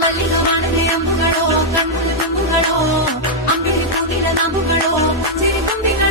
ಮಲ್ಲಿಗ ಮಾನವೇ ಅಂಬುಗಳೋ ಕಣ್ಣುಗಳು ತುಂಬುಗಳೋ ಅಂಬಿಳಿ ಹೂವಿನ ನಂಬುಗಳೋ ಸಿರಿ ತುಂಬಿಗಳ